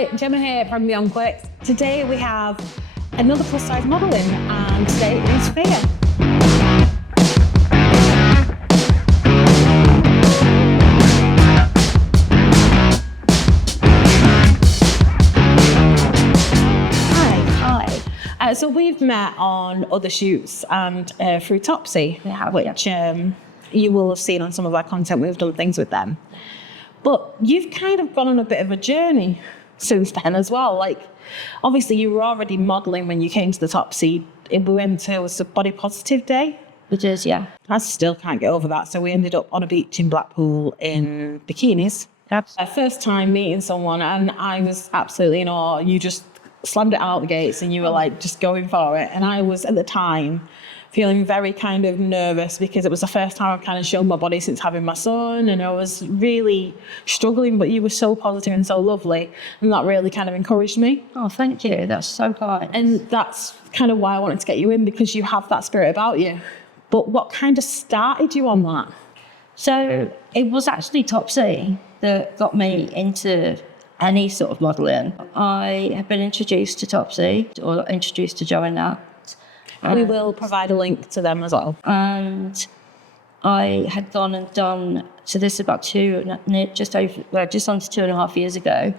Hi, Gemma here from Beyond Quick. Today we have another plus size modelling, and today is Feya. So we've met on other shoots and through Topsy, which you will have seen on some of our content. We've done things with them. But you've kind of gone on a bit of a journey since then as well. Like, obviously you were already modelling when you came to the Topsy. We went to, it was a body positive day. It is, yeah. I still can't get over that. So we ended up on a beach in Blackpool in bikinis. Absolutely. First time meeting someone, and I was absolutely in awe. You just slammed it out the gates and you were like just going for it. And I was at the time feeling very kind of nervous because it was the first time I've kind of shown my body since having my son, and I was really struggling, but you were so positive and so lovely, and that really kind of encouraged me. Oh, thank you. That's so kind. And that's kind of why I wanted to get you in, because you have that spirit about you. But what kind of started you on that? So it was actually Topsy that got me into any sort of modelling. I have been introduced to Topsy, or introduced to Joanna. We will provide a link to them as well. And I had gone and done, so this is about just under 2.5 years ago,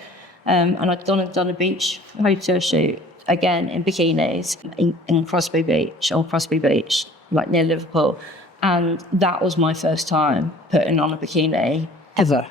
and I'd gone and done a beach photo shoot, again in bikinis, in Crosby Beach, like near Liverpool. And that was my first time putting on a bikini. Ever?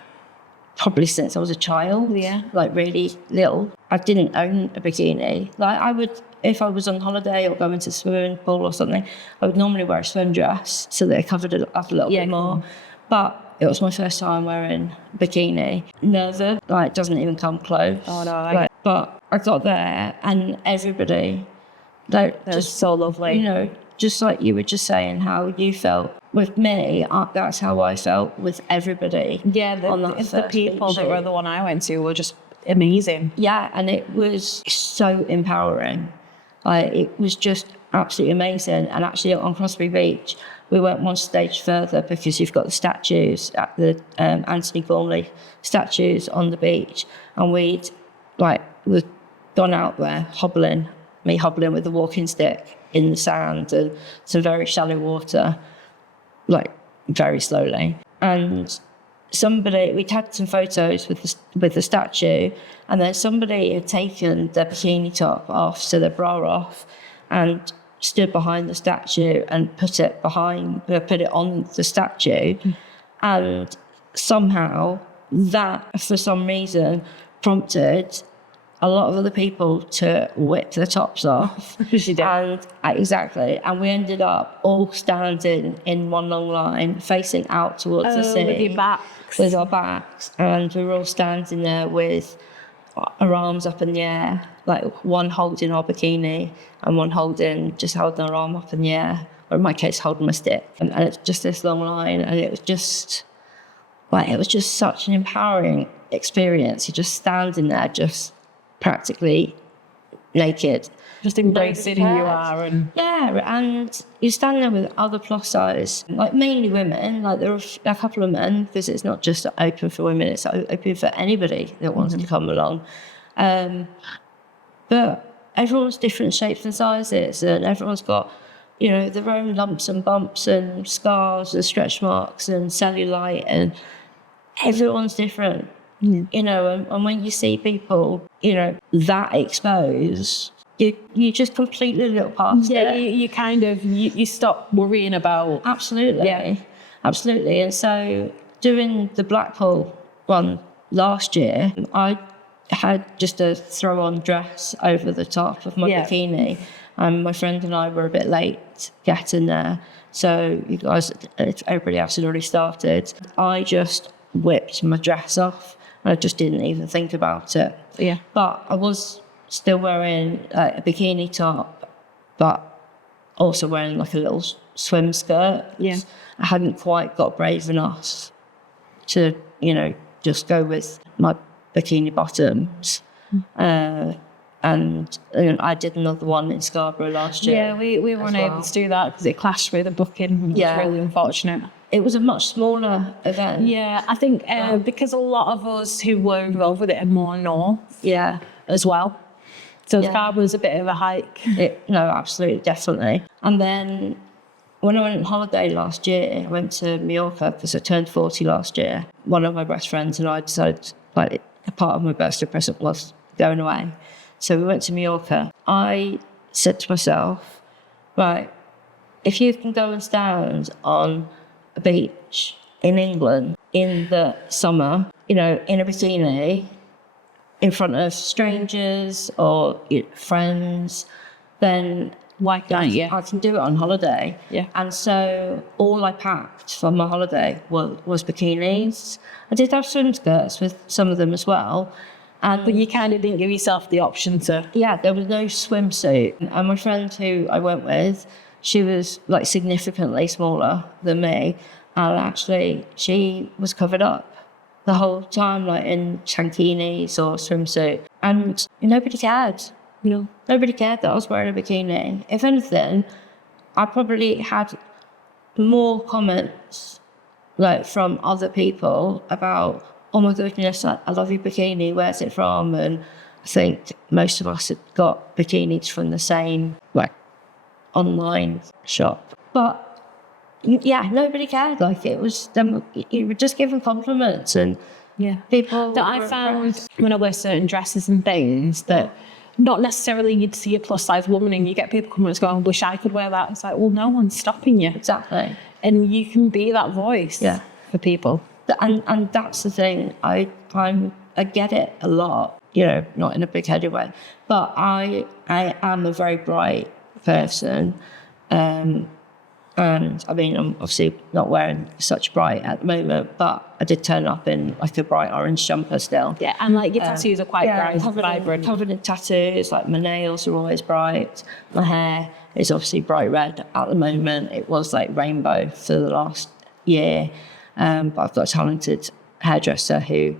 Probably since I was a child, like really little. I didn't own a bikini. Like I would, if I was on holiday or going to a swimming pool or something, I would normally wear a swim dress so that it covered it up a little bit more. But it was my first time wearing a bikini. Nervous, like it doesn't even come close. Oh no. But I got there and everybody, that was so lovely. You know, just like you were just saying how you felt. With me, that's how I felt with everybody. Yeah, the people that were the one I went to were just amazing. Yeah, and it was so empowering. It was just absolutely amazing. And actually on Crosby Beach, we went one stage further because you've got the statues, at the Anthony Gormley statues on the beach. And we'd gone out there hobbling with a walking stick in the sand and some very shallow water, like very slowly. And we'd had some photos with the statue, and then somebody had taken their bikini top off, so their bra off, and stood behind the statue and put it on the statue. And somehow that, for some reason, prompted a lot of other people to whip their tops off. She did. And we ended up all standing in one long line, facing out towards the sea. With your backs. With our backs. And we were all standing there with our arms up in the air, like one holding our bikini and one holding our arm up in the air, or in my case, holding my stick. And it's just this long line, and it was just such an empowering experience. You're just standing there, just practically naked, just embracing who you are. And you're standing there with other plus size, like mainly women. Like there are a couple of men, because it's not just open for women, it's open for anybody that wants to come along. But everyone's different shapes and sizes, and everyone's got, their own lumps and bumps and scars and stretch marks and cellulite, and everyone's different. And when you see people, that exposed, you just completely look past it. You kind of, you stop worrying about... Absolutely. And so doing the Blackpool one last year, I had just a throw-on dress over the top of my bikini. And my friend and I were a bit late getting there. So you guys, everybody else had already started. I just whipped my dress off. I just didn't even think about it. Yeah. But I was still wearing a bikini top, but also wearing like a little swim skirt. Yeah. I hadn't quite got brave enough to, just go with my bikini bottoms. And I did another one in Scarborough last year. Yeah, we weren't able to do that because it clashed with a booking. It was really unfortunate. it was a much smaller event. Yeah, I think because a lot of us who were involved with it are more north as well. So Scar was a bit of a hike. No, absolutely, definitely. And then when I went on holiday last year, I went to Mallorca because I turned 40 last year. One of my best friends and I decided, like, a part of my birthday present was going away. So we went to Mallorca. I said to myself, right, if you can go and stand on a beach in England in the summer, you know, in a bikini, in front of strangers or friends, then why can't you? I can do it on holiday. Yeah. And so all I packed for my holiday was bikinis. I did have swim skirts with some of them as well. But you kind of didn't give yourself the option to... Yeah, there was no swimsuit. And my friend who I went with, she was like significantly smaller than me. And actually, she was covered up the whole time, like in tankinis or swimsuit. And nobody cared. You know, nobody cared that I was wearing a bikini. If anything, I probably had more comments like from other people about, oh my goodness, I love your bikini, where's it from? And I think most of us had got bikinis from the same like online shop. But yeah, nobody cared. Like it was them, you were just giving compliments and people that I found when I wear certain dresses and things that not necessarily you'd see a plus size woman and you get people coming and going, I wish I could wear that. It's like, well, no one's stopping you. Exactly. And you can be that voice for people. And that's the thing. I get it a lot, you know, not in a big headed way, but I am a very bright person. And I mean, I'm obviously not wearing such bright at the moment, but I did turn up in like a bright orange jumper still. Yeah, and like your tattoos are quite bright, vibrant. Covered in tattoos, like my nails are always bright. My hair is obviously bright red at the moment. It was like rainbow for the last year. But I've got a talented hairdresser who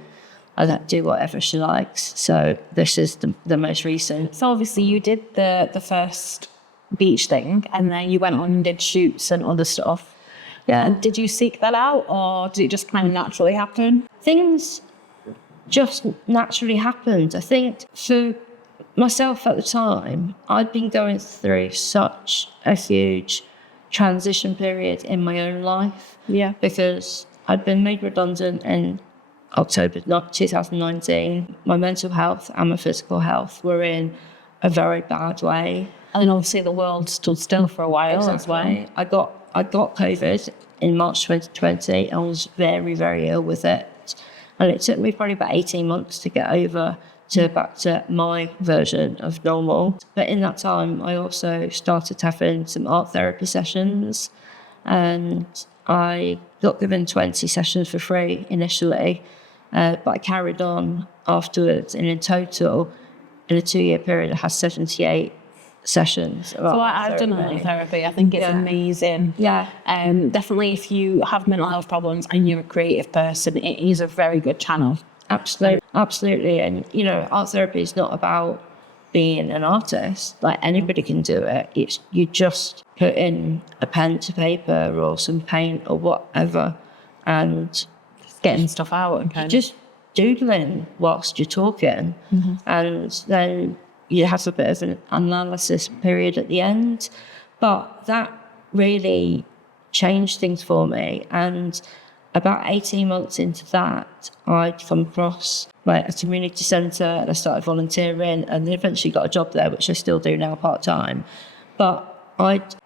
I let do whatever she likes. So this is the most recent. So obviously you did the first beach thing and then you went on and did shoots and other stuff. Yeah. And did you seek that out or did it just kind of naturally happen? Things just naturally happened. I think for myself at the time, I'd been going through such a huge transition period in my own life. Yeah. Because I'd been made redundant in October 2019. My mental health and my physical health were in a very bad way. And then obviously the world stood still for a while as well. I got COVID in March 2020 and I was very, very ill with it. And it took me probably about 18 months to get over to back to my version of normal. But in that time, I also started having some art therapy sessions and I got given 20 sessions for free initially, but I carried on afterwards. And in total, in a 2-year period, I had 78 sessions. So I've done art therapy. I think it's amazing. Yeah. Definitely if you have mental health problems and you're a creative person, it is a very good channel. Absolutely. And, you know, art therapy is not about being an artist. Like anybody can do it. It's you just put in a pen to paper or some paint or whatever and just getting stuff out and kind of just doodling whilst you're talking. Mm-hmm. And then you have a bit of an analysis period at the end. But that really changed things for me. And about 18 months into that, I'd come across like a community centre and I started volunteering and then eventually got a job there, which I still do now part-time. But I'd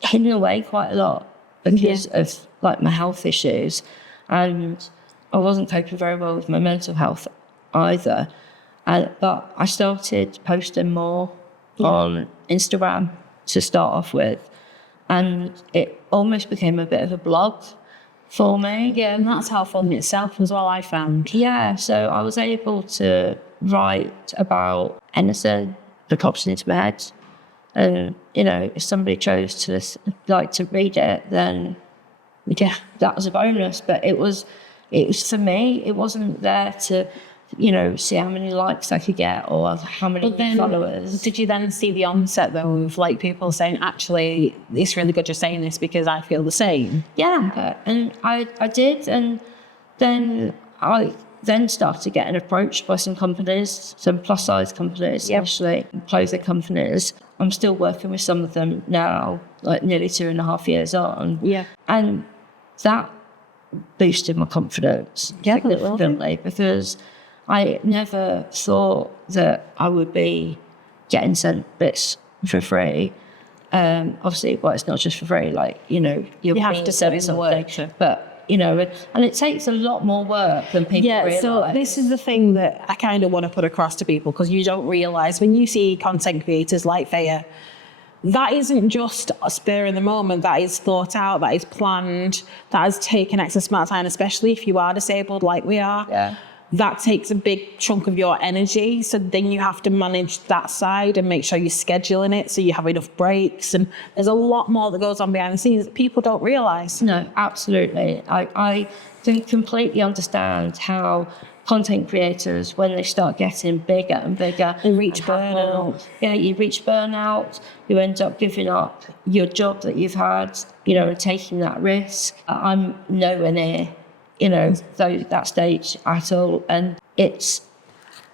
hidden away quite a lot because of like my health issues, and I wasn't coping very well with my mental health either. But I started posting more on Instagram to start off with, and it almost became a bit of a blog for me. Yeah, and that's helpful in itself as well, I found. Yeah, so I was able to write about anything that pops into my head. And, you know, if somebody chose to read it, then that was a bonus. But it was for me, it wasn't there to see how many likes I could get or how many followers. Did you then see the onset though of like people saying, actually, it's really good you're saying this because I feel the same? Yeah, and I did, and then I started getting approached by some companies, some plus size companies, especially clothing companies. I'm still working with some of them now, like nearly 2.5 years on. Yeah. And that boosted my confidence significantly because I never thought that I would be getting sent bits for free. Obviously, it's not just for free. Like, you have to set in the work. But, and it takes a lot more work than people realise. So this is the thing that I kind of want to put across to people, because you don't realise when you see content creators like Feya, that isn't just a spur in the moment, that is thought out, that is planned, that has taken X amount of time, especially if you are disabled like we are. Yeah. That takes a big chunk of your energy. So then you have to manage that side and make sure you're scheduling it so you have enough breaks. And there's a lot more that goes on behind the scenes that people don't realise. No, absolutely. I can completely understand how content creators, when they start getting bigger and bigger, They reach burnout. You reach burnout. You end up giving up your job that you've had, and taking that risk. I'm nowhere near that stage at all. And it's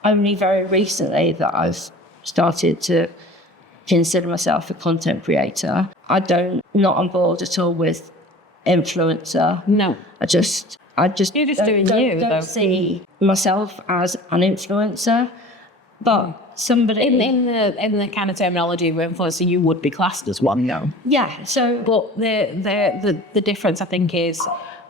only very recently that I've started to consider myself a content creator. Not on board at all with influencer. No. I just You're just don't see myself as an influencer, but somebody in the kind of terminology of influencer, you would be classed as one, though. Yeah. So, but the difference, I think, is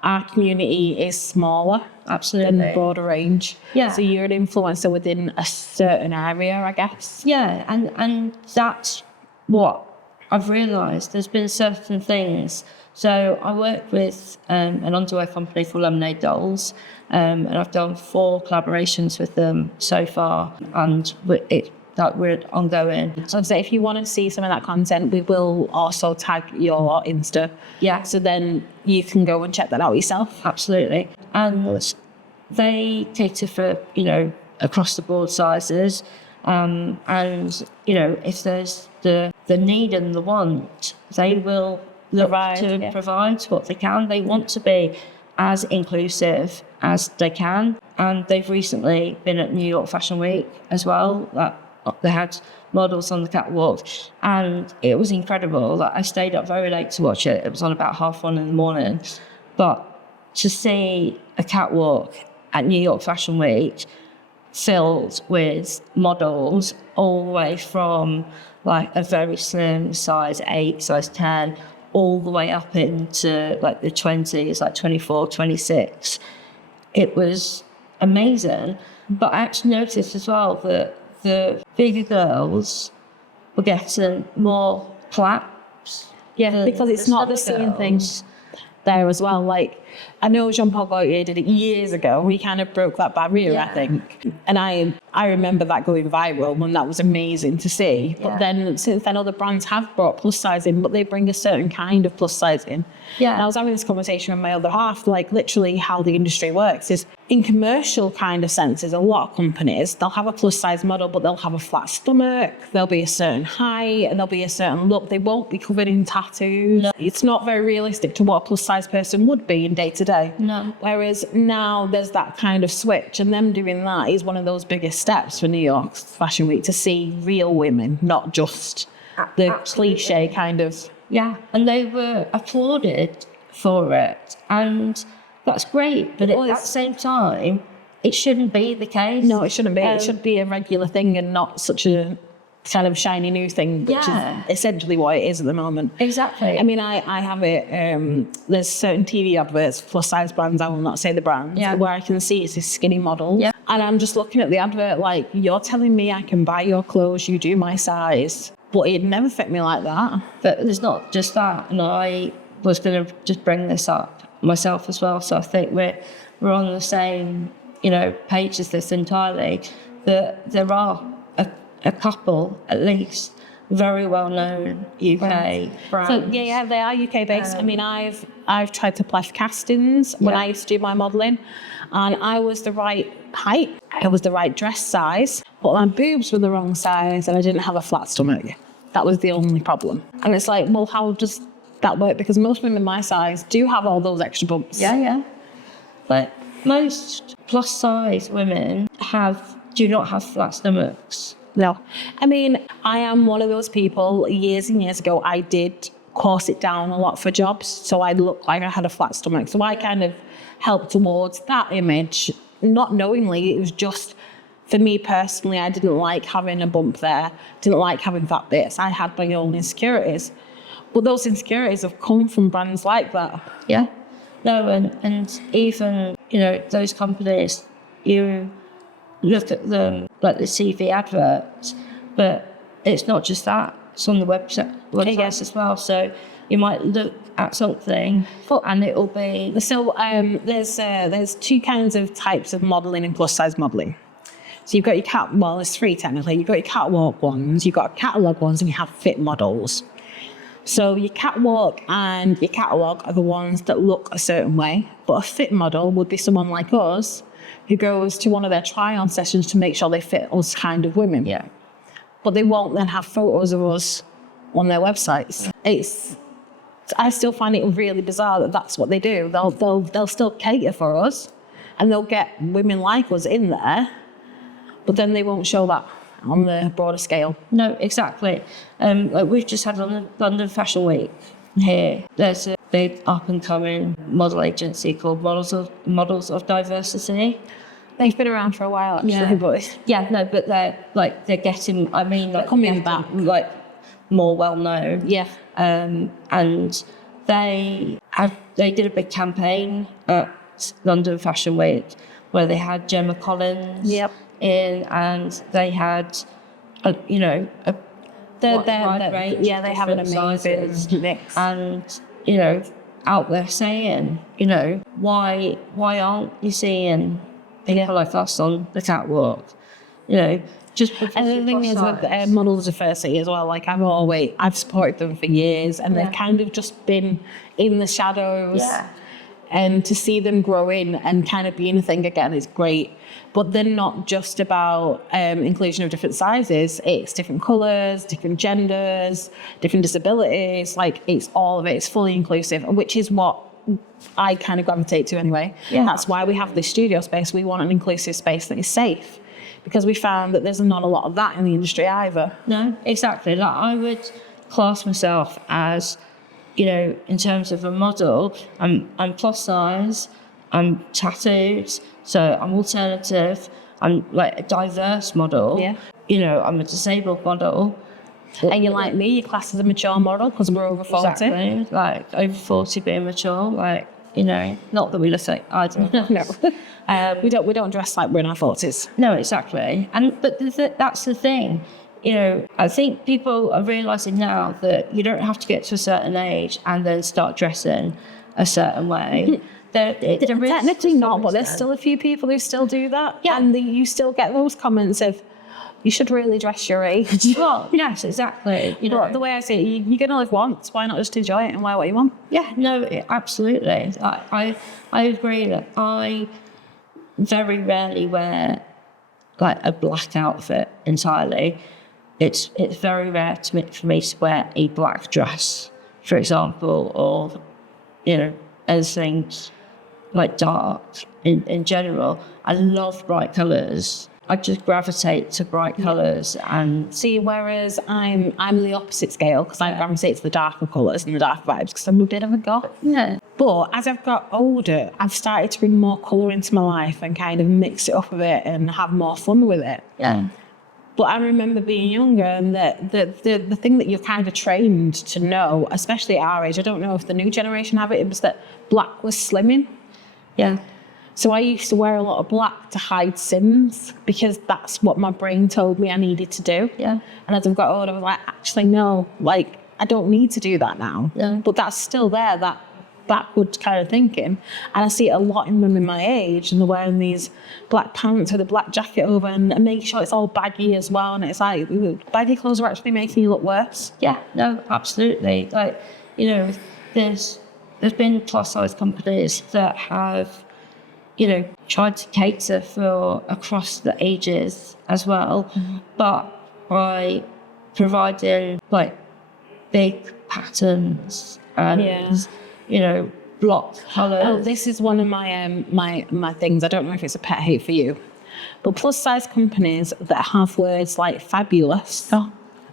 our community is smaller, absolutely, than broader range. Yeah. So you're an influencer within a certain area, I guess. Yeah, and that's what I've realised. There's been certain things. So I work with an underwear company called Lemonade Dolls, and I've done 4 collaborations with them so far, and we're ongoing. So if you want to see some of that content, we will also tag your Insta. Yeah. So then you can go and check that out yourself. Absolutely. And they cater for, across the board sizes. And, if there's the need and the want, they will look to provide what they can. They want to be as inclusive as they can. And they've recently been at New York Fashion Week as well. They had models on the catwalk, and it was incredible. Like, I stayed up very late to watch it. It was on about 1:30 a.m. But to see a catwalk at New York Fashion Week filled with models all the way from like a very slim size 8, size 10, all the way up into like the 20s, like 24, 26. It was amazing. But I actually noticed as well that the bigger girls were getting more claps. Yeah, because it's not the same thing there as well. Like, I know Jean-Paul Gaultier did it years ago. He kind of broke that barrier, I think. And I remember that going viral, and that was amazing to see. But then since then, other brands have brought plus size in, but they bring a certain kind of plus size in. Yeah. And I was having this conversation with my other half, like literally how the industry works is in commercial kind of senses, a lot of companies, they'll have a plus size model, but they'll have a flat stomach, there'll be a certain height, and there'll be a certain look. They won't be covered in tattoos. No. It's not very realistic to what a plus size person would be in day to day. No. Whereas now there's that kind of switch, and them doing that is one of those biggest steps for New York Fashion Week, to see real women, not just the cliche kind of. Yeah, and they were applauded for it, and that's great. But at the same time, it shouldn't be the case. No, it shouldn't be. It should be a regular thing and not such a kind of shiny new thing, which is essentially what it is at the moment. Exactly. I mean, I have it, there's certain TV adverts, plus size brands, I will not say the brands, where I can see it's this skinny model. Yeah. And I'm just looking at the advert like, you're telling me I can buy your clothes, you do my size, but it'd never fit me like that. But there's not just that. And I was going to just bring this up myself as well. So I think we're on the same, page as this entirely. That there are a couple, at least, very well known UK brands. So yeah, they are UK based. I mean, I've I've tried to apply for castings when Yeah. I used to do my modelling, and I was the right height, I was the right dress size, but my boobs were the wrong size and I didn't have a flat stomach. That was the only problem. And it's like, well, how does that work? Because most women my size do have all those extra bumps. Yeah. But most plus size women do not have flat stomachs. No. I mean, I am one of those people, years and years ago, I did course it down a lot for jobs, so I looked like I had a flat stomach. So I kind of helped towards that image, not knowingly. It was just, for me personally, I didn't like having a bump there, didn't like having fat bits. I had my own insecurities. But those insecurities have come from brands like that. Yeah. No, and even, those companies, you look at them like the CV adverts, but it's not just that. It's on the websites as well. So you might look at something and it'll be... So there's two kinds of types of modelling in plus size modelling. So you've got your there's three technically. You've got your catwalk ones, you've got catalogue ones, and you have fit models. So your catwalk and your catalogue are the ones that look a certain way, but a fit model would be someone like us who goes to one of their try-on sessions to make sure they fit us kind of women. Yeah. But they won't then have photos of us on their websites. I still find it really bizarre that that's what they do. They'll still cater for us, and they'll get women like us in there, but then they won't show that on the broader scale. No, exactly. Like we've just had London Fashion Week here. There's a big up-and-coming model agency called Models of Diversity. They've been around for a while, actually, but but they're getting. I mean, like coming back, like more well known. Yeah. And they did a big campaign at London Fashion Week where they had Gemma Collins in, and they had wide range. Yeah, they have an amazing mix. And out there saying, why aren't you seeing people like us on the catwalk? Just because. And the thing is with Models of Diversity as well, like I've supported them for years, and they've kind of just been in the shadows. Yeah. And to see them grow in and kind of being a thing again is great. But they're not just about inclusion of different sizes. It's different colours, different genders, different disabilities. Like, it's all of it. It's fully inclusive, which is what I kind of gravitate to anyway. Yeah. That's why we have this studio space. We want an inclusive space that is safe, because we found that there's not a lot of that in the industry either. No, exactly. Like, I would class myself as, in terms of a model, I'm plus size, I'm tattooed, so I'm alternative, I'm like a diverse model. Yeah. I'm a disabled model. And you're like me, you're classed as a mature model because we're over 40. Exactly. Like, over 40 being mature, like, not that we look like either. No. We don't dress like we're in our 40s. No, exactly. But that's the thing. I think people are realising now that you don't have to get to a certain age and then start dressing a certain way. Technically not, but there's still a few people who still do that. Yeah. And you still get those comments of, you should really dress your age. Well, yes, exactly. But the way I see it, you're going to live once. Why not just enjoy it and wear what you want? Yeah, no, absolutely. I agree that I very rarely wear like a black outfit entirely. It's very rare for me to wear a black dress, for example, or anything like dark in general. I love bright colours. I just gravitate to bright colours. And see, whereas I'm the opposite scale, because I gravitate to the darker colours and the darker vibes, because I'm a bit of a goth. Yeah. But as I've got older, I've started to bring more colour into my life and kind of mix it up a bit and have more fun with it. Yeah. But I remember being younger, and the thing that you're kind of trained to know, especially at our age, I don't know if the new generation have it, was that black was slimming. Yeah. So I used to wear a lot of black to hide sins, because that's what my brain told me I needed to do. Yeah. And as I've got older, I was like, actually, no, like, I don't need to do that now. Yeah. But that's still there, that backward kind of thinking. And I see it a lot in women my age, and they're wearing these black pants with a black jacket over and making sure it's all baggy as well. And it's like, baggy clothes are actually making you look worse. Yeah, no, absolutely. Like, there's there's been plus size companies that have, tried to cater for across the ages as well, but by providing like big patterns and block colours. Oh, this is one of my my things. I don't know if it's a pet hate for you, but plus size companies that have words like fabulous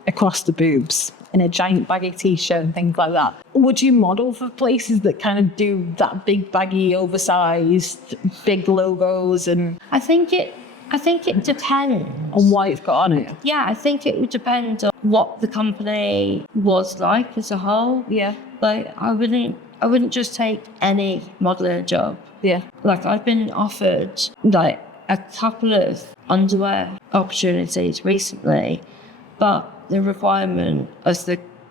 across the boobs in a giant baggy t-shirt and things like that. Would you model for places that kind of do that big baggy, oversized, big logos? And I think it depends on what it's got on it. Yeah, I think it would depend on what the company was like as a whole. Yeah. Like I wouldn't just take any modelling job. Yeah. Like I've been offered like a couple of underwear opportunities recently, but the requirement is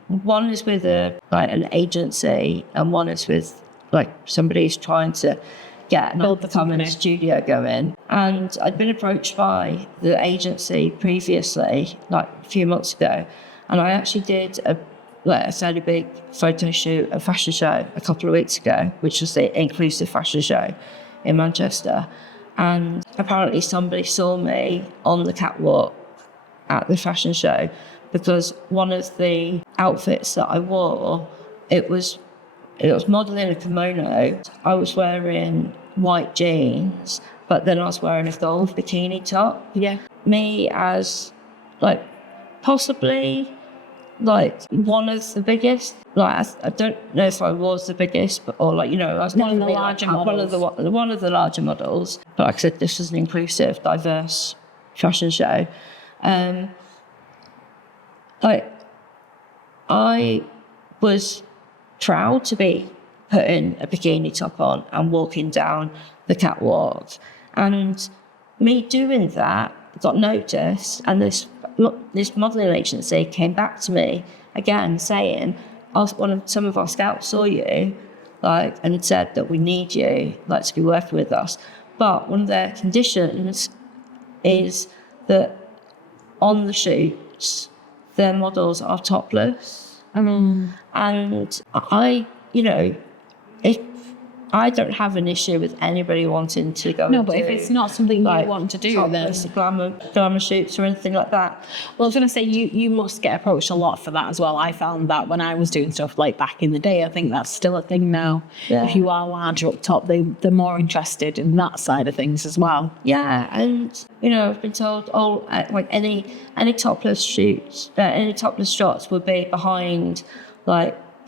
one is with an agency and one is with like somebody's trying to get a studio going. And I'd been approached by the agency previously, like a few months ago, and I actually did a fairly big photo shoot, a fashion show a couple of weeks ago, which was the inclusive fashion show in Manchester. And apparently somebody saw me on the catwalk at the fashion show because one of the outfits that I wore, it was modelling a kimono. I was wearing white jeans, but then I was wearing a gold bikini top. Yeah. Me as possibly one of the biggest. I don't know if I was the biggest, but I was one of the larger models. One of the larger models. But like I said, this was an inclusive, diverse fashion show. I was proud to be putting a bikini top on and walking down the catwalk, and me doing that got noticed, and this modelling agency came back to me again saying, some of our scouts saw you, and had said that we need you, to be working with us, but one of their conditions is that on the shoots their models are topless. And I don't have an issue with anybody wanting to go. No, but if it's not something you want to do, then glamour shoots or anything like that. Well, I was going to say you must get approached a lot for that as well. I found that when I was doing stuff back in the day. I think that's still a thing now. Yeah. If you are larger up top, they're more interested in that side of things as well. Yeah, and I've been told any topless shoots, any topless shots would be behind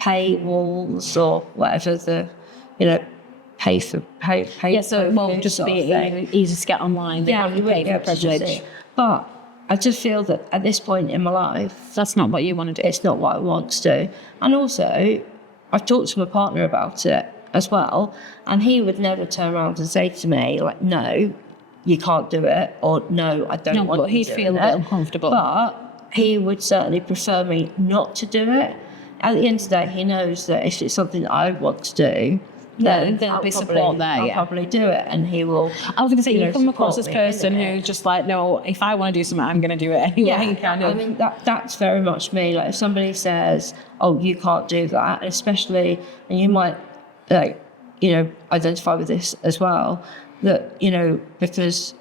paywalls or whatever the pay. Yeah, so it won't just be easy to get online. They have to pay for privilege. But I just feel that at this point in my life, that's not what you want to do. It's not what I want to do. And also, I've talked to my partner about it as well, and he would never turn around and say to me, no, you can't do it, or no, I don't want to do it. But he'd feel a bit uncomfortable. But he would certainly prefer me not to do it. At the end of the day, he knows that if it's something that I want to do, then there'll be support there. I'll probably do it, and he will. I was going to say, you come across this person who's just no, if I want to do something, I'm going to do it anyway. Yeah, I mean that's very much me. If somebody says, "Oh, you can't do that," especially, and you might identify with this as well, that because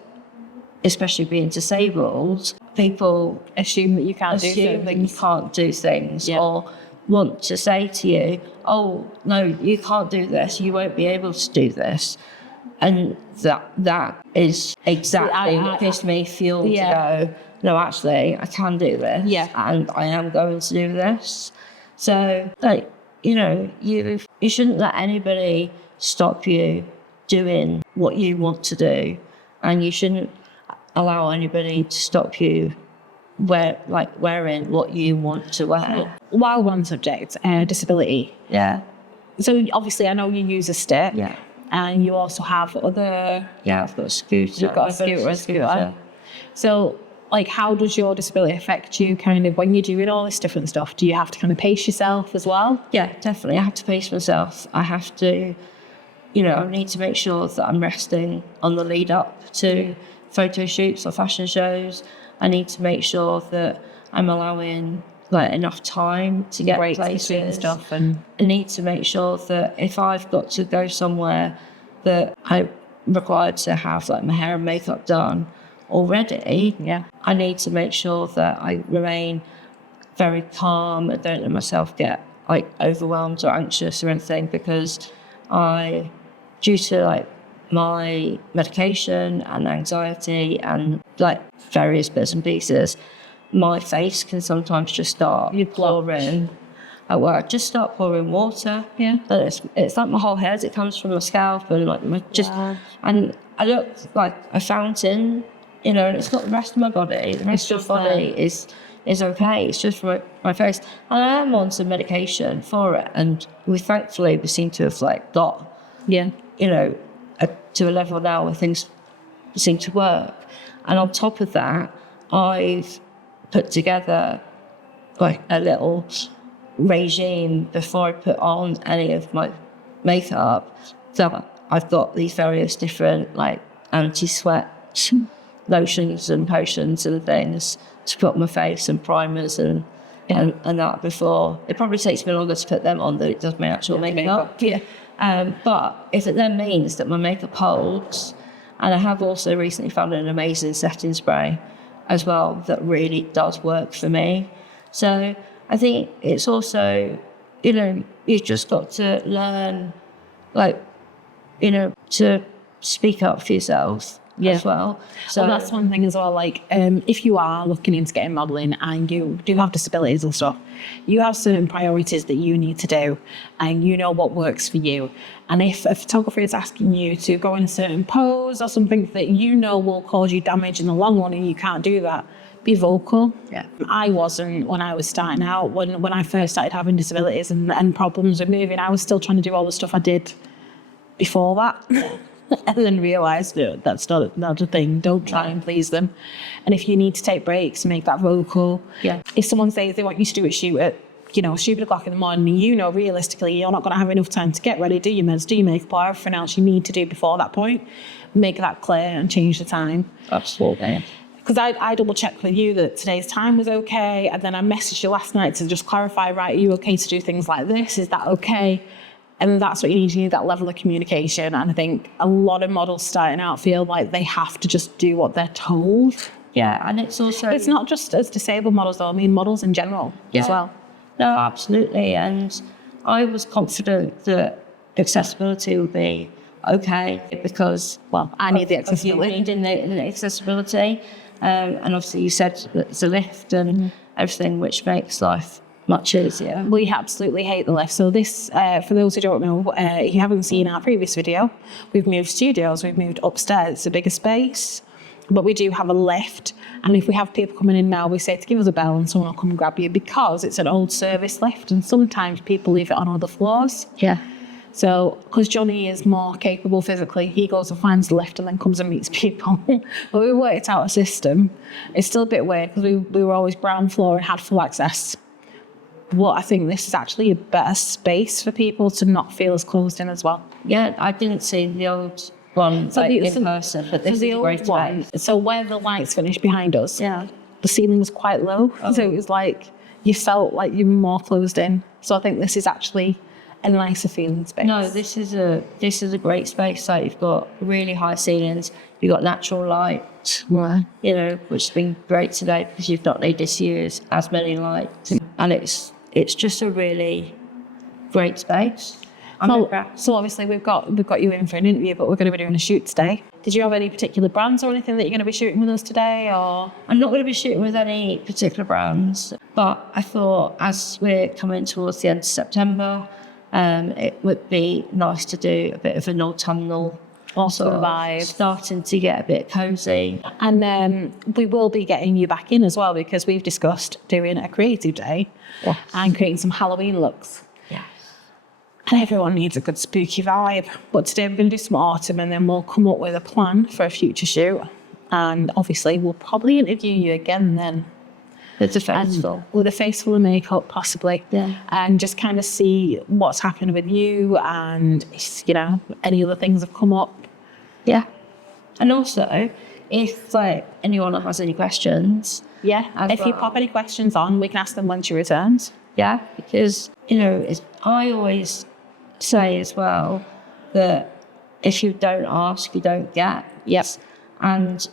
especially being disabled, people assume that you can't do things. You can't do things, or want to say to you, oh, no, you can't do this, you won't be able to do this. And that is exactly what gives me fuel to go, no, actually, I can do this, and I am going to do this. So, you shouldn't let anybody stop you doing what you want to do, and you shouldn't allow anybody to stop you wearing what you want to wear. While we're on the subject, disability. Yeah. So obviously I know you use a stick. Yeah. And you also have other... Yeah, I've got a scooter. You've got a scooter. So how does your disability affect you when you're doing all this different stuff? Do you have to pace yourself as well? Yeah, definitely. I have to pace myself. I have to, I need to make sure that I'm resting on the lead up to photo shoots or fashion shows. I need to make sure that I'm allowing like enough time to get breaks between places. stuff, and I need to make sure that if I've got to go somewhere that I'm required to have like my hair and makeup done already, I need to make sure that I remain very calm and don't let myself get like overwhelmed or anxious or anything, because due to like my medication and anxiety and like various bits and pieces, my face can sometimes just start pouring. Where I just start pouring water. And it's like my whole head. It comes from my scalp and like and I look like a fountain, you know. And it's not the rest of my body. The rest of my body is okay. It's just for my face. And I am on some medication for it, and thankfully we seem to have like got you know to a level now where things seem to work. And on top of that, I've put together like a little regime before I put on any of my makeup. So I've got these various different like anti-sweat lotions and potions and things to put on my face, and primers and that before. It probably takes me longer to put them on than it does my actual makeup. But if it then means that my makeup holds, and I have also recently found an amazing setting spray as well that really does work for me. So I think it's also, you know, you've just got to learn, like, you know, to speak up for yourself as well. So that's one thing as well. Like, if you are looking into getting modelling and you do have disabilities and stuff, you have certain priorities that you need to do, and you know what works for you. And if a photographer is asking you to go in a certain pose or something that you know will cause you damage in the long run and you can't do that, be vocal. I wasn't when I was starting out. When I first started having disabilities and problems with moving, I was still trying to do all the stuff I did before that. And then realised that's not a thing. Don't try and please them. And if you need to take breaks, make that vocal. If someone says they want you to do a shoot at, you know, stupid o'clock in the morning, you know realistically you're not going to have enough time to get ready, do your meds, do your makeup, or everything else you need to do before that point, make that clear and change the time. Absolutely. Because I double checked with you that today's time was okay, and then I messaged you last night to just clarify, right, are you okay to do things like this? Is that okay? And that's what you need. You need that level of communication. And I think a lot of models starting out feel like they have to just do what they're told. And it's also... It's not just as disabled models though, I mean models in general as well. No, absolutely. And I was confident that accessibility would be okay because... Well, I need the accessibility. You needing the accessibility. And obviously you said that it's a lift and everything, which makes life much easier. We absolutely hate the lift. So this, for those who don't know, if you haven't seen our previous video, we've moved studios, we've moved upstairs. It's a bigger space, but we do have a lift. And if we have people coming in now, we say to give us a bell and someone will come and grab you, because it's an old service lift and sometimes people leave it on other floors. So, because Johnny is more capable physically, he goes and finds the lift and then comes and meets people. But we worked out a system. It's still a bit weird because we were always ground floor and had full access. But I think this is actually a better space for people to not feel as closed in as well. I didn't see the old one in person, but this is a great one. So where the lights finish behind us, the ceiling was quite low. So it was like, you felt like you were more closed in. So I think this is actually a nicer feeling space. No, this is a great space. Like, you've got really high ceilings, you've got natural light, you know, which has been great today because you've not needed to use as many lights, and it's just a really great space. So obviously we've got you in for an interview, but we're going to be doing a shoot today. Did you have any particular brands or anything that you're going to be shooting with us today? Or I'm not going to be shooting with any particular brands, but I thought as we're coming towards the end of September, it would be nice to do a bit of an autumnal sort of vibe, starting to get a bit cosy. And we will be getting you back in as well, because we've discussed doing a creative day and creating some Halloween looks. And everyone needs a good spooky vibe. But today we're going to do some autumn, and then we'll come up with a plan for a future shoot. And obviously we'll probably interview you again then. With a face full. With a face full of makeup, possibly. And just kind of see what's happened with you, and, you know, any other things have come up. And also, if like anyone has any questions, If you pop any questions on, we can ask them when she returns. yeah, because I always say as well that if you don't ask, you don't get. Yes, and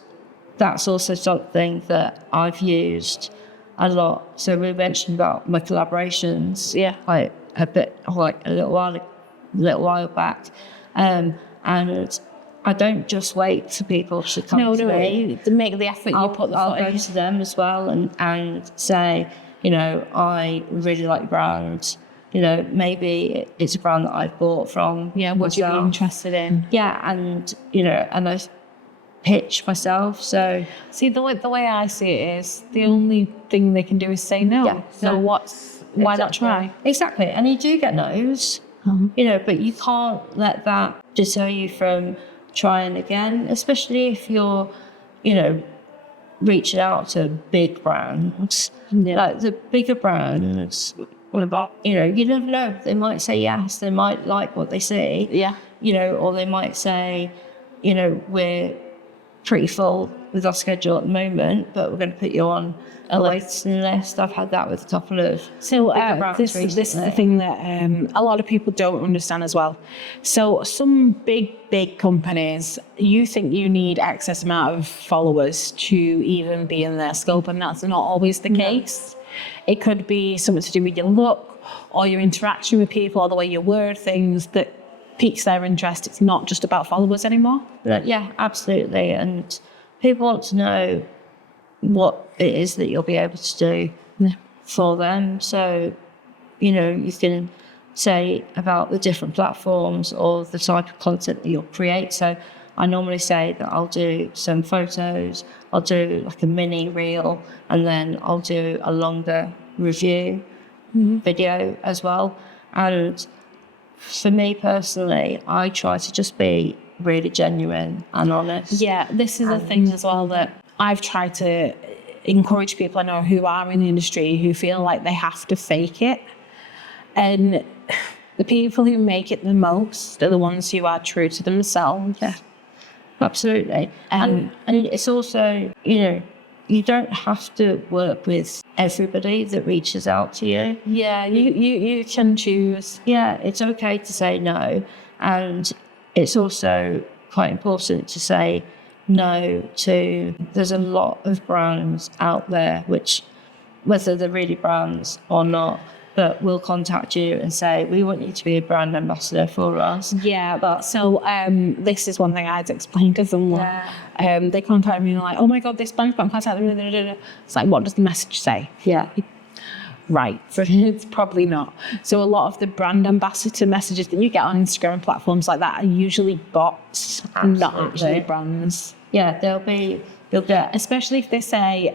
that's also something that I've used a lot. So we mentioned about my collaborations, like a little while back, and I don't just wait for people to come to me. To make the effort, you put the I'll foot in. go to them as well and say, I really like brands. Maybe it's a brand that I've bought from. Yeah, what you'd be interested in. Yeah, and and I pitch myself. So see, the way I see it is the only thing they can do is say no. Yeah, so no. Why not try? Exactly, and you do get no's. But you can't let that deter you from trying again, especially if you're, reaching out to big brands. Like the bigger brands, you never know. They might say yes. They might like what they see. Yeah. Or they might say, we're pretty full with our schedule at the moment, but we're going to put you on a waiting list. I've had that with a couple of bigger brands this is the thing that a lot of people don't understand as well. So some big companies, you think you need X amount of followers to even be in their scope, and that's not always the case. It could be something to do with your look or your interaction with people or the way you word things that piques their interest. It's not just about followers anymore. Yeah, absolutely. And people want to know what it is that you'll be able to do for them. So, you can say about the different platforms or the type of content that you'll create. So I normally say that I'll do some photos, I'll do like a mini reel, and then I'll do a longer review video as well. And for me personally, I try to just be really genuine and honest. Yeah, this is a thing as well that I've tried to encourage people I know who are in the industry who feel like they have to fake it. And the people who make it the most are the ones who are true to themselves. Yeah, absolutely. And it's also, you don't have to work with everybody that reaches out to you. Yeah, you can choose. Yeah, it's okay to say no. And it's also quite important to say no to, there's a lot of brands out there which, whether they're really brands or not, but will contact you and say, we want you to be a brand ambassador for us. Yeah, but so this is one thing I had to explain to someone. Yeah. They contacted me and like, oh my God, this brand contact. It's like, what does the message say? Yeah. Right. So it's probably not. So a lot of the brand ambassador messages that you get on Instagram and platforms like that are usually bots, not actually brands. Yeah, you'll get, especially if they say,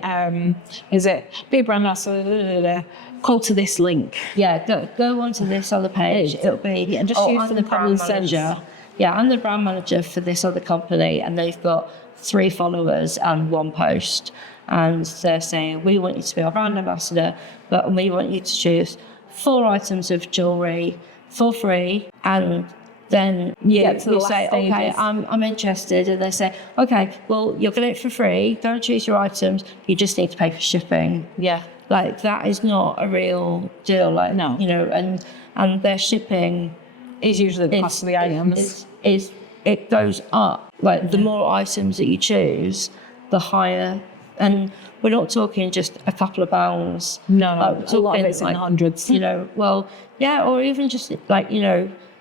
is it be a brand ambassador? Go to this link. Yeah, go onto this other page. It'll be just use some common sense. Yeah, I'm the brand manager for this other company, and they've got 3 followers and 1 post, and they're saying we want you to be our brand ambassador, but we want you to choose 4 items of jewellery for free, and then you say, okay, I'm interested, and they say, okay, well, you'll get it for free. Don't choose your items. You just need to pay for shipping. Yeah. Like, that is not a real deal. Like, no. And their shipping is usually the cost of the items. It goes up. Like, the more items that you choose, the higher. And we're not talking just a couple of pounds. No, a lot of it's in the hundreds. Well, yeah, or even just like,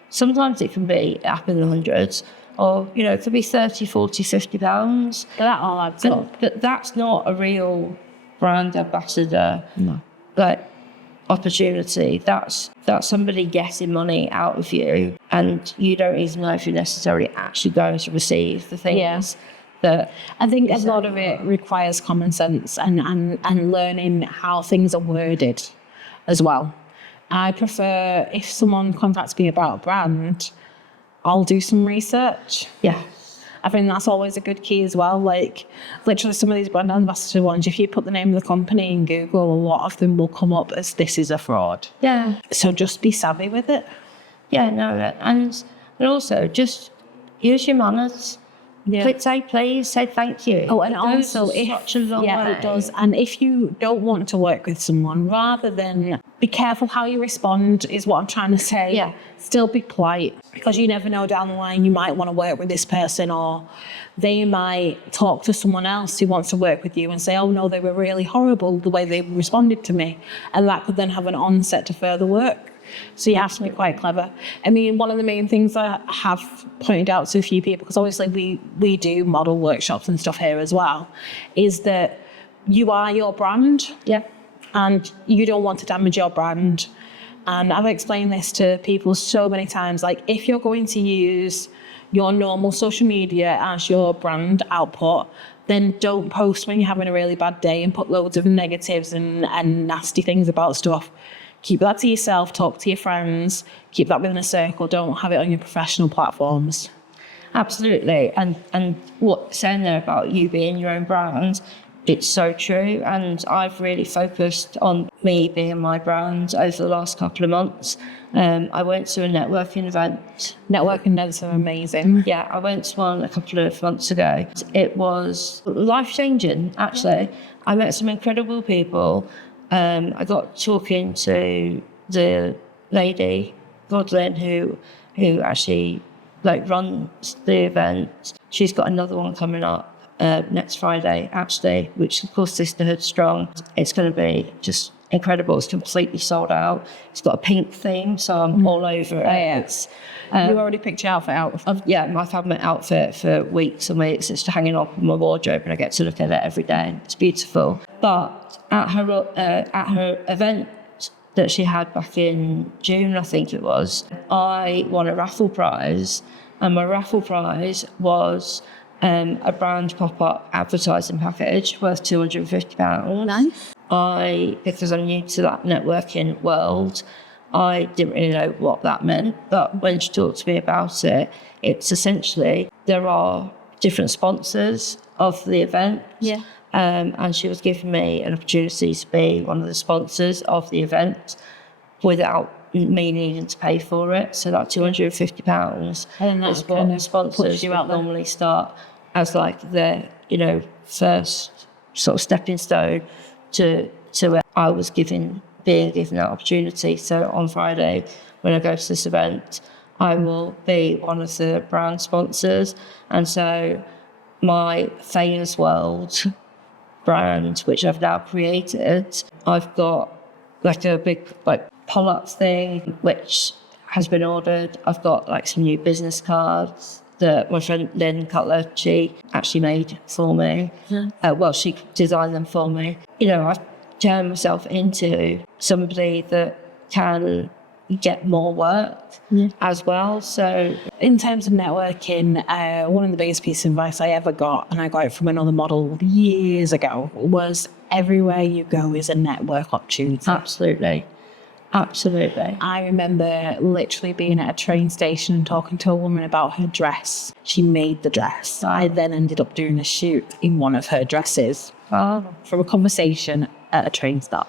sometimes it can be up in the hundreds, or, it could be 30, 40, 50 pounds. That all adds up. But that's not a real brand ambassador opportunity. That's somebody getting money out of you, and you don't even know if you're necessarily actually going to receive the things. That I think a lot of it requires common sense and learning how things are worded as well. I prefer, if someone contacts me about a brand, I'll do some research. Yeah. I think that's always a good key as well. Like, literally some of these brand ambassador ones, if you put the name of the company in Google, a lot of them will come up as this is a fraud. Yeah. So just be savvy with it. Yeah, no, and also just use your manners. say please, say thank you. Oh, and It goes also, such a long way. it does. And if you don't want to work with someone, rather than be careful how you respond, is what I'm trying to say. Yeah. Still be polite, because you never know, down the line you might want to work with this person, or they might talk to someone else who wants to work with you and say, oh no, they were really horrible the way they responded to me, and that could then have an onset to further work. So you have to be quite clever. I mean, one of the main things I have pointed out to a few people, because obviously we do model workshops and stuff here as well, is that you are your brand. Yeah. And you don't want to damage your brand. And I've explained this to people so many times, like, if you're going to use your normal social media as your brand output, then don't post when you're having a really bad day and put loads of negatives and nasty things about stuff. Keep that to yourself, talk to your friends, keep that within a circle, don't have it on your professional platforms. Absolutely. And what saying there about you being your own brand, it's so true. And I've really focused on me being my brand over the last couple of months. I went to a networking event. Networking events are amazing. Yeah, I went to one a couple of months ago. It was life-changing, actually. I met some incredible people. I got talking to the lady, Godlin, who actually runs the event. She's got another one coming up next Friday, actually, which is called Sisterhood Strong. It's going to be just incredible. It's completely sold out. It's got a pink theme, so I'm all over it. You already picked your outfit out? I've had my outfit for weeks and weeks. It's hanging up in my wardrobe and I get to look at it every day. It's beautiful. But at her event that she had back in June, I think it was, I won a raffle prize, and my raffle prize was a brand pop-up advertising package worth £250. Nice. Because I'm new to that networking world, I didn't really know what that meant, but when she talked to me about it, it's essentially there are different sponsors of the event. Yeah. And she was giving me an opportunity to be one of the sponsors of the event without me needing to pay for it. So that £250 And that's is what sponsors you out there. normally start as their, first sort of stepping stone to where I was being given that opportunity. So on Friday, when I go to this event, I will be one of the brand sponsors. And so my Feya's World brand, which I've now created, I've got a big pull-up thing which has been ordered. I've got some new business cards that my friend Lynn Cutler, she actually made for me. She designed them for me. I've turned myself into somebody that can get more work as well. So in terms of networking, one of the biggest pieces of advice I ever got, and I got it from another model years ago, was everywhere you go is a network opportunity. Absolutely. I remember literally being at a train station and talking to a woman about her dress. She made the dress. I then ended up doing a shoot in one of her dresses from a conversation at a train stop.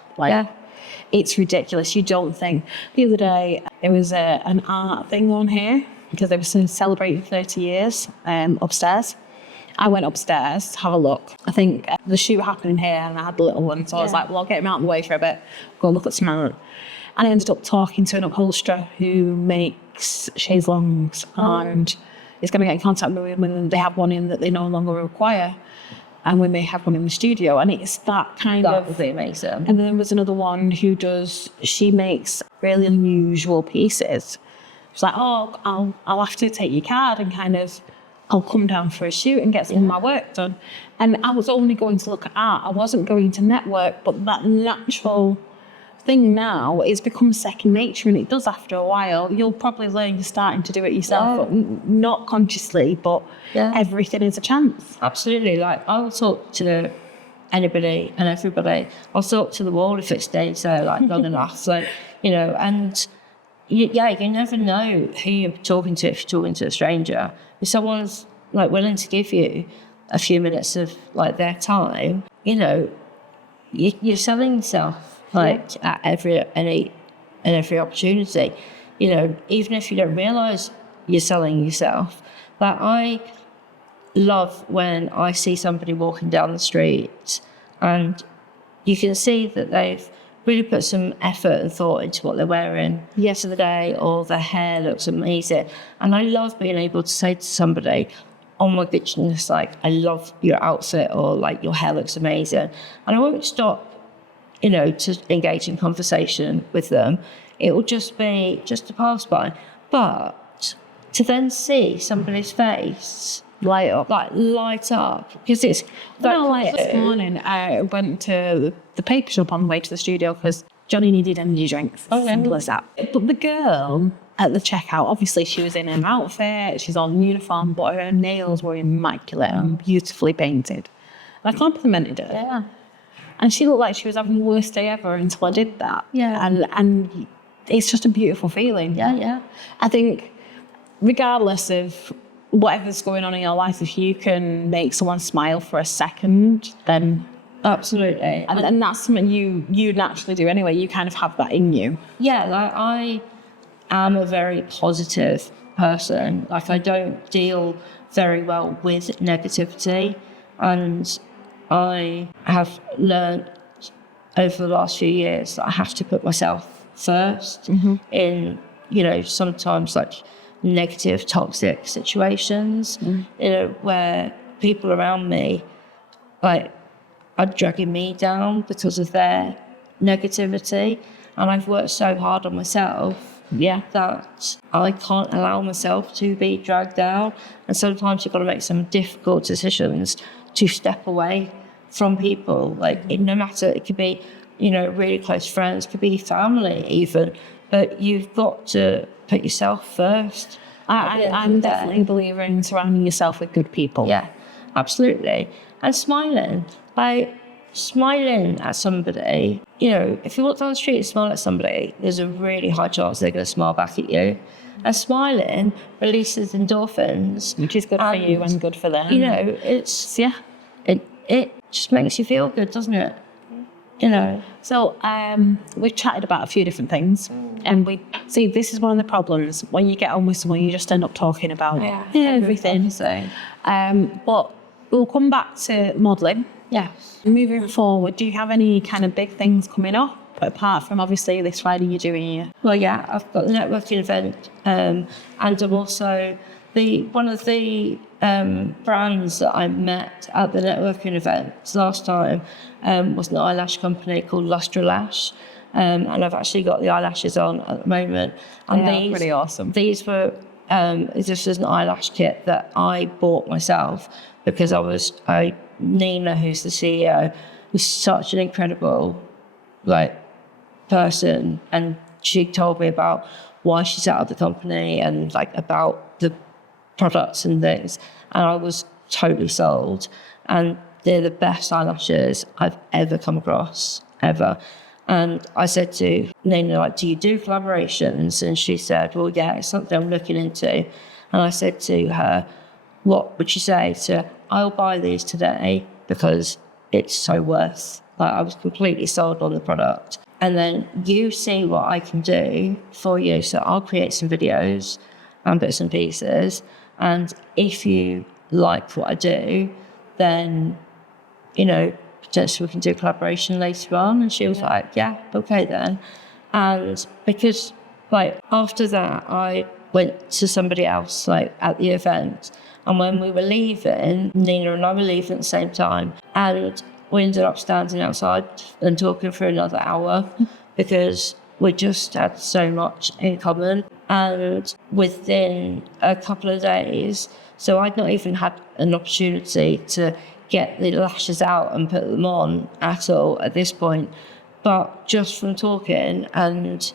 It's ridiculous. You don't think. The other day, there was an art thing on here because they were celebrating 30 years upstairs. I went upstairs to have a look. I think the shoot happened in here and I had the little one. So I was like, well, I'll get him out of the way for a bit. Go look at some art. And I ended up talking to an upholsterer who makes chaise longues and is going to get in contact with me when they have one in that they no longer require. And we may have one in the studio. And it's that kind of... That would be amazing. And then there was another one who she makes really unusual pieces. She's like, oh, I'll have to take your card and I'll come down for a shoot and get some of my work done. And I was only going to look at art. I wasn't going to network, but that natural thing now is become second nature, and it does after a while. You'll probably learn you're starting to do it yourself, but not consciously, but everything is a chance. Absolutely. I will talk to anybody and everybody. I'll talk to the wall if it stays there long enough. And you never know who you're talking to if you're talking to a stranger. If someone's willing to give you a few minutes of their time, you're selling yourself at every opportunity. Even if you don't realise you're selling yourself. I love when I see somebody walking down the street and you can see that they've really put some effort and thought into what they're wearing yesterday, or their hair looks amazing. And I love being able to say to somebody, oh my goodness, like, I love your outfit, or like, your hair looks amazing. And I won't stop, to engage in conversation with them. It will just be just a pass by. But to then see somebody's face light up, because it's this morning I went to the paper shop on the way to the studio because Johnny needed energy drinks. Simple as that. But the girl at the checkout, obviously she was in an outfit, she's on uniform, but her nails were immaculate and beautifully painted. And I complimented her. Yeah. And she looked like she was having the worst day ever until I did that. Yeah. And it's just a beautiful feeling. Yeah. I think regardless of whatever's going on in your life, if you can make someone smile for a second, then absolutely. And that's something you naturally do anyway. You kind of have that in you. Yeah, like, I am a very positive person. Like, I don't deal very well with negativity, and I have learned over the last few years that I have to put myself first in, sometimes like negative, toxic situations, where people around me, like, are dragging me down because of their negativity. And I've worked so hard on myself that I can't allow myself to be dragged down. And sometimes you've got to make some difficult decisions to step away from people. Like, no matter, it could be, really close friends, could be family even, but you've got to put yourself first. I'm definitely a believer in surrounding yourself with good people. Yeah, absolutely. And smiling. Like, smiling at somebody, if you walk down the street and smile at somebody, there's a really high chance they're going to smile back at you. And releases endorphins. Which is good for you and good for them. It's, it just makes you feel good, doesn't it? So we've chatted about a few different things, and we see this is one of the problems when you get on with someone, you just end up talking about everything. But we'll come back to modelling. Yeah. Moving forward, do you have any kind of big things coming up apart from obviously this Friday you're doing your... Well, yeah, I've got the networking event, and I'm also one of the brands that I met at the networking event last time was an eyelash company called Lustre Lash, and I've actually got the eyelashes on at the moment. And these pretty awesome. These were this was an eyelash kit that I bought myself because Nina, who's the CEO, was such an incredible person, and she told me about why she's out of the company and about the products and things, and I was totally sold. And they're the best eyelashes I've ever come across, ever. And I said to Nina, do you do collaborations? And she said, well, yeah, it's something I'm looking into. And I said to her, what would you say to, I'll buy these today because it's so worth. I was completely sold on the product. And then you see what I can do for you. So I'll create some videos and bits and pieces. And if you like what I do, then, potentially we can do a collaboration later on. And she was like, yeah, okay then. And because after that, I went to somebody else at the event. And when we were leaving, Nina and I were leaving at the same time. And we ended up standing outside and talking for another hour because we just had so much in common. And within a couple of days, so I'd not even had an opportunity to get the lashes out and put them on at all at this point. But just from talking and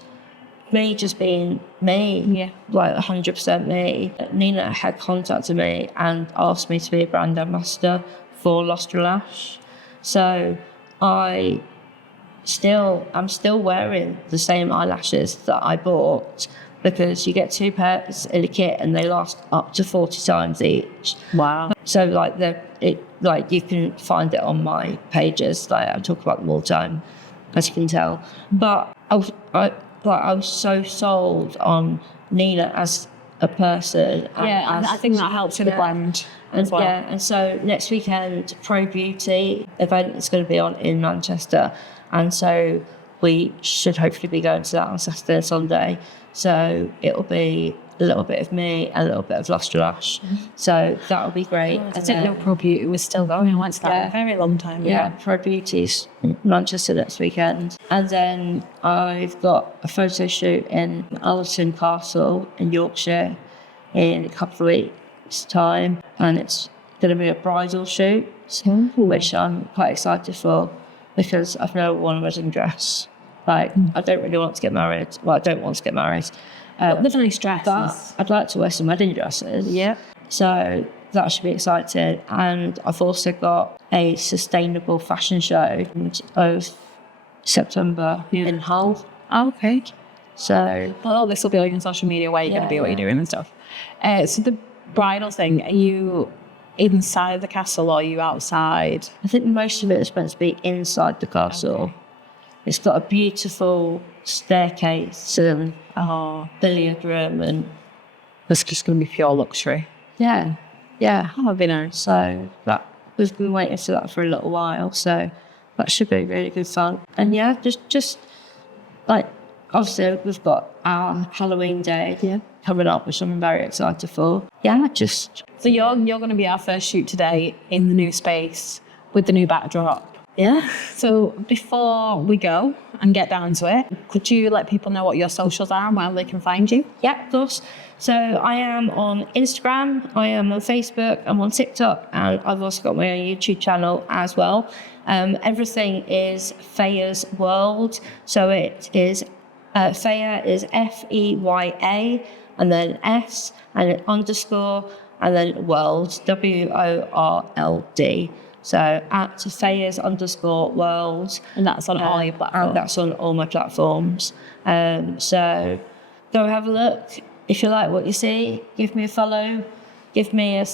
me just being me, 100% me, Nina had contacted me and asked me to be a brand ambassador for Lustre Lash. So I'm still wearing the same eyelashes that I bought because you get 2 pairs in a kit and they last up to 40 times each. Wow. So you can find it on my pages. I talk about them all the time, as you can tell. But I was so sold on Nina as a person. I think that helps with the brand. and well. yeah, and so next weekend, Pro Beauty event is going to be on in Manchester, and so we should hopefully be going to that on Saturday and Sunday. So it'll be a little bit of me, a little bit of Lost Josh. So that'll be great. I didn't know Pro Beauty was still going. I went to that for a very long time. Yeah, Pro Beauty's Manchester next weekend. And then I've got a photo shoot in Allerton Castle in Yorkshire in a couple of weeks' time. And it's going to be a bridal shoot, which I'm quite excited for because I've never worn a wedding dress. Like, I don't really want to get married. Well, I don't want to get married. The nice dresses. But I'd like to wear some wedding dresses. Yeah. So that should be exciting. And I've also got a sustainable fashion show of September in Hull. Oh, okay. So this will be on your social media where you're going to be what you're doing and stuff. So the bridal thing, are you inside the castle or are you outside? I think most of it is meant to be inside the castle. Okay. It's got a beautiful staircase and billiard room, and it's just going to be pure luxury. Yeah. Oh, that'd be nice. So that we've been waiting for that for a little while, so that should be really good fun. And yeah, just like obviously we've got our Halloween day coming up, which I'm very excited for. Yeah, so you're going to be our first shoot today in the new space with the new backdrop. Yeah. So before we go and get down to it, could you let people know what your socials are and where they can find you? Yeah, of course. So I am on Instagram, I am on Facebook, I'm on TikTok, and I've also got my own YouTube channel as well. Everything is Feya's World. So it is, Feya is Feya, and then S, and then underscore, and then World, WORLD. So at Feya's _world. And that's on all your platforms. And that's on all my platforms. So go have a look. If you like what you see, give me a follow. Give me a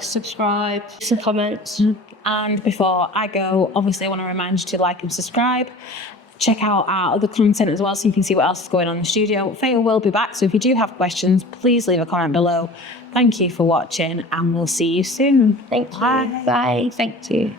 subscribe, some comments. And before I go, obviously I want to remind you to like and subscribe. Check out our other content as well so you can see what else is going on in the studio. Feya will be back, so if you do have questions, please leave a comment below. Thank you for watching, and we'll see you soon. Thank you. Bye. Thank you.